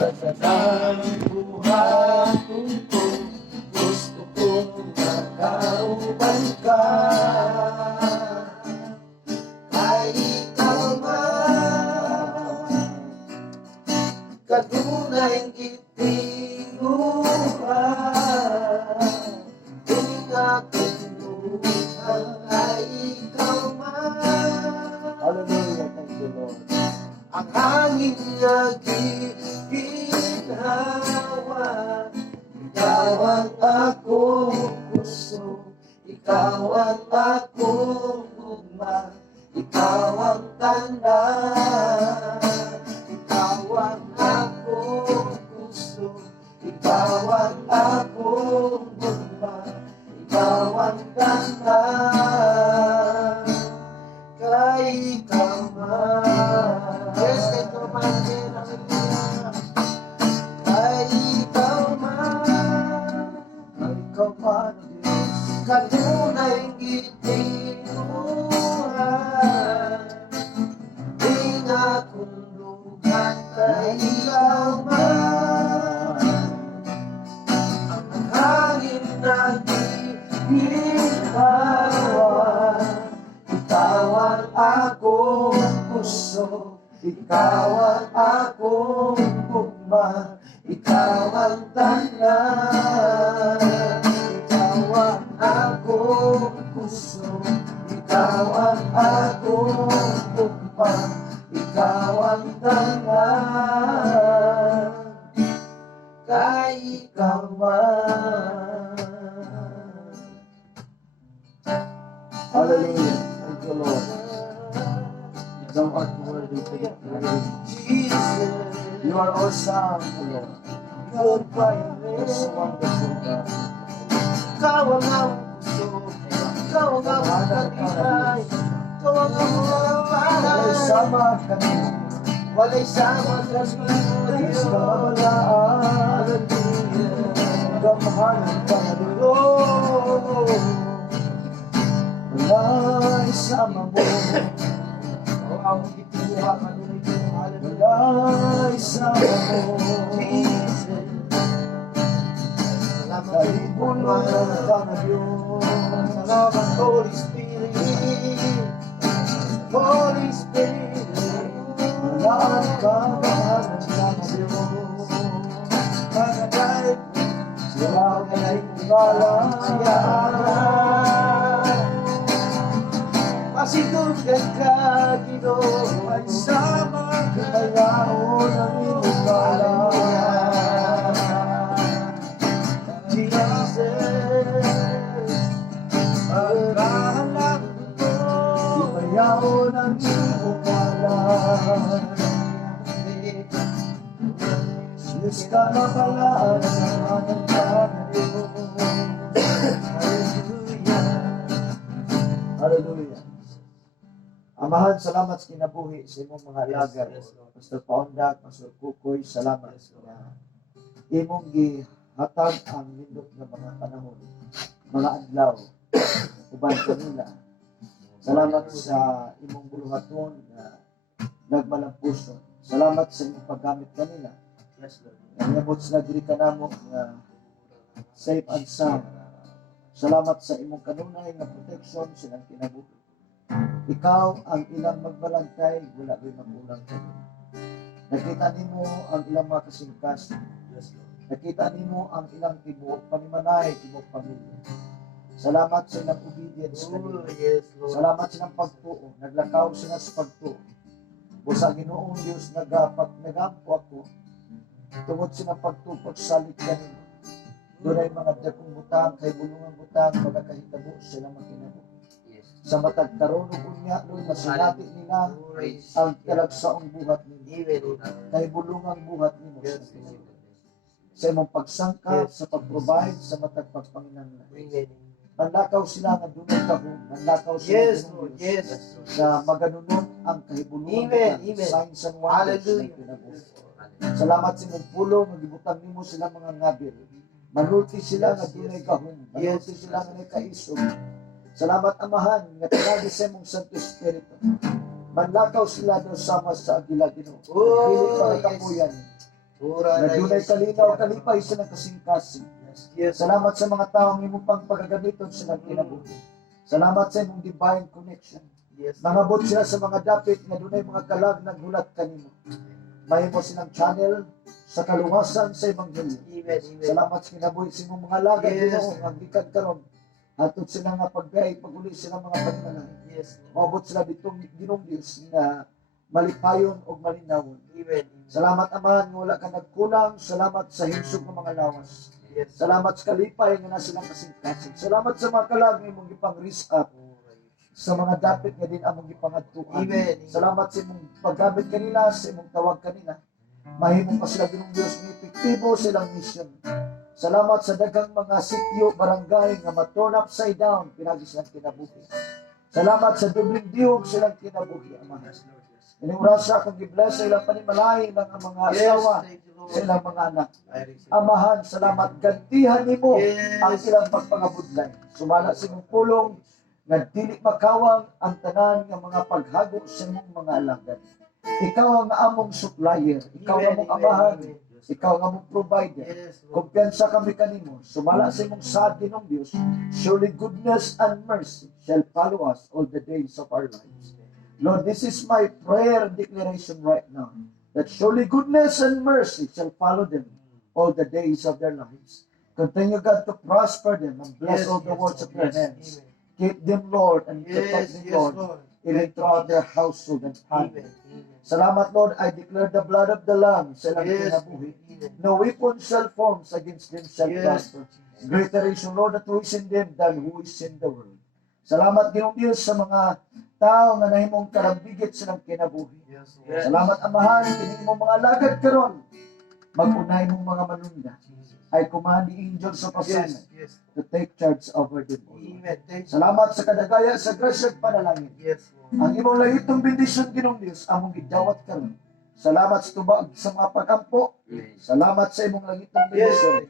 sa tanang buhat ko, gusto kong makauban ka. Ay ikaw man, kanunay itinuhan, tinatuluhan ay ikaw man. Hallelujah, thank you, Lord. Ang hangin na ginhawa, ikaw ang akong puso, ikaw ang akong ugma, ikaw ang tanan, ikaw ang akong puso, ikaw ang akong ugma, ikaw ang tanan, kay ikaw man. Yes, ikaw man, kay ikaw man, Ay, ikaw man, Diyos. kanunay itinuhan, di nga kundugan kay ikaw man. Ang hangin na ginhawa, ikaw ang akong puso, ikaw ang akong ugma, ikaw ang tanan, ikaw ang akong puso, ikaw ang akong ugma, ikaw ang tanan, kay ikaw man. Hallelujah, thank you, Lord. Thou art worthy to be praised. Jesus, You are awesome, O Lord. good You're so Father. wonderful, God. Ikaw ang ang puso, ikaw ang ang katibay, ikaw ang ang Walay panay, sama kanina. walay sama sa Yes, Diyos. kamahalaan. Hallelujah. Kamahalan ka na Lord. Walay sama mo. O ang itinuha ka nila ito. Hallelujah. Walay sama mo. Jesus. Salamat sa Dahil bulong ka na Diyos. Salamat, Holy Spirit. Holy Spirit. Walang kamahalan ka na Diyos. Pagkakait, Sila ay ngalan siya. pasitugan ka, Ginoo, ay sama ka. Kayaon ang iyong ngalan. Jesus, pagkahalang ko. Kayaon ang iyong ngalan. Diyos ka na pala ang ating Panginoon. Hallelujah. Amahan, salamat sa kinabuhi sa imong mga lagar. Pastor Paundak, Pastor Kukoy, salamat na imong gihatag ang nindot nga mga panahon, mga adlaw, uban kanila. Salamat sa imong buluhaton na nagmalampuson. Salamat sa imong paggamit kanila. Nangabot sila diri kanamo nga safe and sound. Salamat sa imong kanunay nga protection sa ilang kinabuhi. Ikaw ang ilang magbalantay, wala rin magulang kayo. Nakita nimo ang ilang mga kasingkas. Nakita nimo ang ilang tibuok panimanay, tibuok pamilya. Salamat sa ilang obedience kanila. Salamat sa ilang pagtuo. Naglakaw sila sa pagtuo. Busa Ginoong Diyos nagampo ako. Tungod silang pagtupag salit kanino. Doon ay mga dakong butang, kay bulungang butang, magkakahitabo silang makinabuhi. Sa matag karon ug unya Lord, masinati nila ang talagsaong buhat nila. Kay bulungang buhat nimo sa kinabuhi. Sa imong pagsangka, sa pag-provide, sa matag pagpanginanglan. Manlakaw sila nga dunay kahon, manlakaw sila Ginoong Diyos, na maganunod ang kahibulungan nila, signs and wonders ng kinabuhi. Salamat sa imong pulo, magibutang nimo sila mga ngabil. Manulti sila nga dunay kahon, manulti sila nga nakaisog. Salamat Amahan, nga tinagi sa imong Santo Espiritu. Manlakaw sila daw sama sa agila Ginoo. Pili para kapuyan. Na dunay kalinaw, kalipay silang kasing-kasing. Yes. Salamat sa mga taong imong pagpagagamiton silang kinabuhi. Salamat sa imong divine connection. Yes. Nangabot sila sa mga dapit nga dunay mga kalag naghulat kanimo. Mahimo silang channel sa kaluwasan sa ebanghelyo. Amen. Salamat sa kinabuhi sa imong mga lagad Yes. Ginoo ang gikan karon. Atod sila nga pagbiyay paguli sila mga pagmanay. Yes. Maabot sila ditong Ginoong Dios nga malipayon o malinawon. Amen. Salamat Ama nga wala ka nagkulang. Salamat sa himsog ng mga lawas. Yes. Salamat sa kalipay nga na silang kasing-kasing. Salamat sa mga kalag nga imong gipang-raise up sa mga dapit nga din among gipangadtuan. Amen. Salamat sa imong paggamit kanila, sa imong tawag kanila. Mahimo pa sila Ginoong Dios nga epektibo sa ilang mission. Salamat sa daghang mga sityo, barangay nga ma-turn upside down pinagi silang kinabuhi. Salamat sa dubling diog silang kinabuhi, Ama. Inurasa kung gibless sa ilang panimalay ng mga asawa, Thank you, Lord. sa ilang mga anak. I receive. Amahan, salamat, gantihan nimo Yes. ang ilang pagpangabudlay. Sumala sa imong pulong nga dili makawang ang tanan nga mga paghago sa imong mga alagad. Ikaw ang among supplier, ikaw ang among amahan, ikaw ang among provider. Yes, Lord. Kumpiyansa kami kanimo. Sumala sa imong saad Ginoong Dios, surely goodness and mercy shall follow us all the days of our lives. Lord, this is my prayer and declaration right now, that surely goodness and mercy shall follow them all the days of their lives. Continue, God, to prosper them and bless all the works of their hands. Keep them, Lord, and protect them, Lord, even throughout their household and family. Salamat, Lord, I declare the blood of the Lamb sa ilang kinabuhi. No weapon shall form against them shall prosper. Greater is your Lord that who is in them than who is in the world. Salamat, Ginoong Diyos, sa mga tao nga nahimong karambigit silang kinabuhi. Salamat, Amahan, kining mong mga lagad karon. Mag-unay mong mga manunda. I command the angels of assignment to take charge over them. Salamat sa kadagaya sa grasya at panalangin. Ang imong lahitong bendisyon, Ginoong Diyos, among gidawat karon. Salamat sa tubag sa mga pagampo. Salamat sa imong lahitong bendisyon.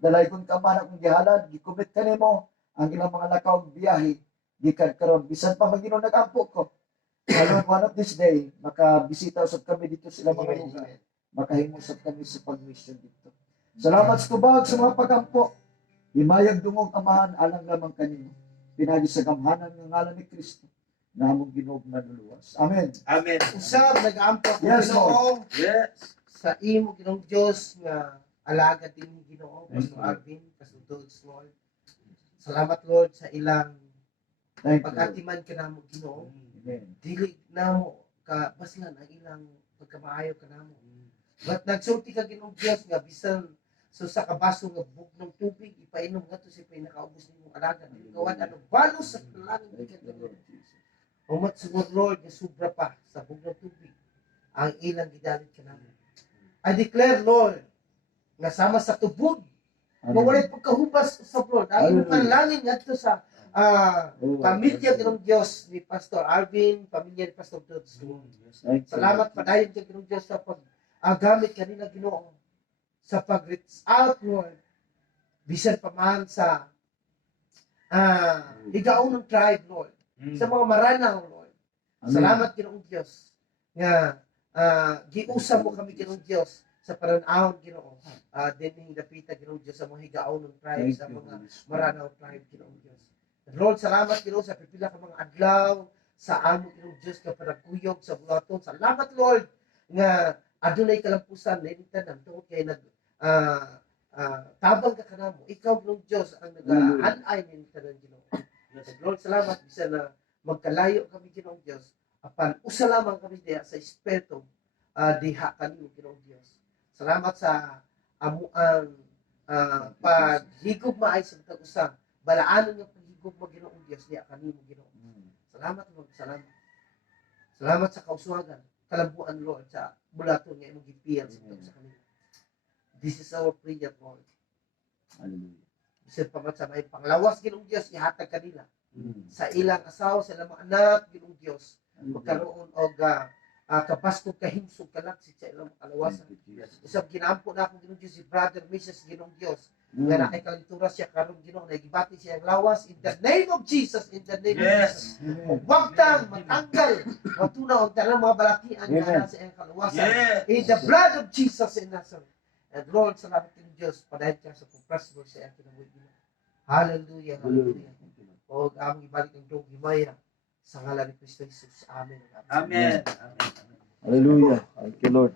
Dalay kong kamana kong gihalad, gikumit kanimo ang ilang mga lakaw biyahe. Gikan karon bisan pa magino nagampo ko. Lord, one of this day, makabisita usab kami dito sa ilang mga lugar. Makahimo usab kami sa pag-mission dito. Salamat sa tubag sa mga pagampo. Himayag dungog Amahan alang lamang kanimo. Pinagi sa gamhanan ng ngalan ni Kristo na among Ginoo manluluwas. Amen. Amen. Usab nag-aampo ko Yes, Ginoo Yes. sa imo Ginoong Dios nga alaga din Ginoo Thank Pastor you. Alvin, Pastor Dodds, Lord. Salamat Lord sa ilang Thank you. Lord. pag-atiman ka namo Ginoo. Amen. Dili namo ka baslan ang ilang pagkamaayo ka namo. But nagsulti ka Ginoong Dios nga bisan so sa kabaso nga bug ng tubig ipainom ngadto sa pinakaubos nimong alaga. Gawan ano balo sa langit Thank ka you, Ginoo. Lord Jesus. Umat siguro Lord nga sobra pa sa bug ng tubig ang ilang gidalit ka namo. I declare Lord nga sama sa tubod mawalay pagkahubas sa Lord. Ang imong Hallelujah. panalangin ngadto sa Oh, pamilya yes, Ginong Dios ni Pastor Alvin, pamilya ni Pastor Dodds. Thank you, Salamat Lord. padayon kay Ginong Dios sa pag-gamit kanila Ginoo sa pag-reach out Lord. Bisan pa man sa higaon ng tribe Lord. Sa mga maranaw Lord. Amen. Salamat Ginoong Dios nga giusab mo kami Ginoong Dios sa paran-ahon Ginoo. Dining dapita Ginoong Dios sa mga higaon ng tribe, Thank sa you, mga Holy Spirit. maranaw tribe Ginoong Dios. Lord, salamat Ginoo sa pipila ka mga adlaw sa amo Ginoong Dios nga panagkuyog sa bulaton. Salamat Lord nga adunay kalampusan na tanan tungod kay nag tabang ka kanamo. Ikaw Ginoong Dios ang nag-anay ning tanan Ginoo. Lord, salamat bisan na magkalayo kami Ginoong Dios. Apan usa lamang kami diha sa espiritu diha kanimo Ginoong Dios. Salamat sa amuang paghigog maay sa matag usa. Balaanon nga paghigog mo Ginoong Dios diha kanimo Ginoo. Salamat Lord, salamat. Salamat sa kauswagan, kalambuan Lord sa bulaton nga imong gipiyal sa matag sa kanila. This is our prayer Lord. Hallelujah. Bisan pa man sa may panglawas Ginoong Dios ihatag kanila sa ilang asawa, sa ilang mga anak Ginoong Dios. Magkaroon og kapastog kahimsog kalaksit sa ilang kalawasan. Usab ginampo na akong Ginoong Dios si Brother Mrs. Ginoong Dios. Nga na kay kalentura siya karon Ginoo nagibati siya ang lawas in the name of Jesus, in the name of Jesus. Amen. Huwag tang matanggal matunaw ang tanang mga balakian Amen. na nasa iyang kalawasan. Yes. In the blood of Jesus in Nazareth. And Lord, salamat kini Dios padayon ka sa prosper sa akin kinabuhi. Hallelujah, hallelujah. O ang ibalik ang dong himaya sa ngalan ni Kristo Jesus. Amen. Amen. Amen. Hallelujah. Thank you, Lord.